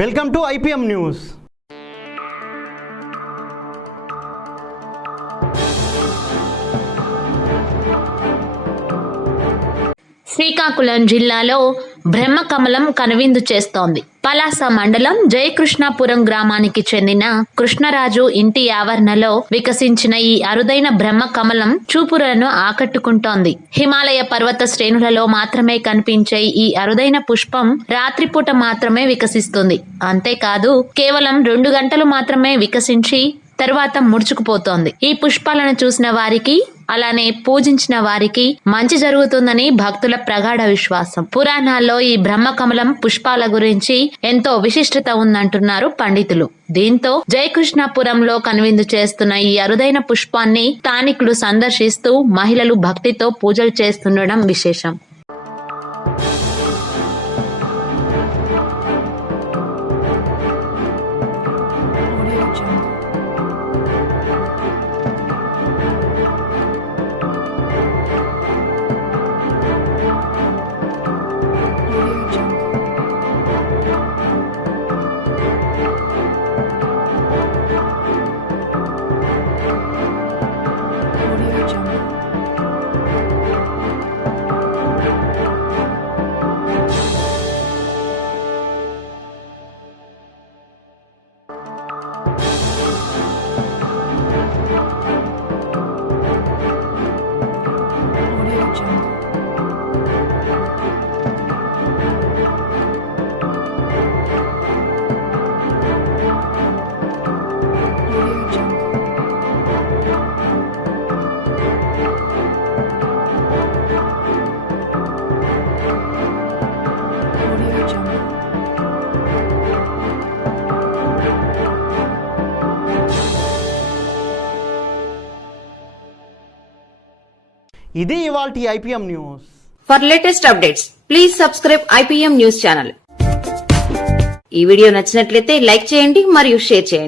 Welcome to IPM news. Srikakulam జిల్లాలో బ్రహ్మకమలం కనువిందు చేస్తోంది. పలాస మండలం జయకృష్ణాపురం గ్రామానికి చెందిన కృష్ణరాజు ఇంటి ఆవరణలో వికసించిన ఈ అరుదైన బ్రహ్మకమలం చూపులను ఆకట్టుకుంటోంది. హిమాలయ పర్వత శ్రేణులలో మాత్రమే కనిపించే ఈ అరుదైన పుష్పం రాత్రిపూట మాత్రమే వికసిస్తుంది. అంతేకాదు కేవలం 2 గంటలు మాత్రమే వికసించి తరువాత ముడుచుకుపోతోంది. ఈ పుష్పాలను చూసిన వారికి అలానే పూజించిన వారికి మంచి జరుగుతుందని భక్తుల ప్రగాఢ విశ్వాసం. పురాణాల్లో ఈ బ్రహ్మకమలం పుష్పాల గురించి ఎంతో విశిష్టత ఉందంటున్నారు పండితులు. దీంతో జయకృష్ణాపురంలో కనువిందు చేస్తున్న ఈ అరుదైన పుష్పాన్ని స్థానికులు సందర్శిస్తూ మహిళలు భక్తితో పూజలు చేస్తుండడం విశేషం. ఇది ఇవాల్టి IPM news. For latest updates, please subscribe IPM news channel. ఈ వీడియో నచ్చినట్లయితే లైక్ చేయండి మరియు షేర్ చేయండి.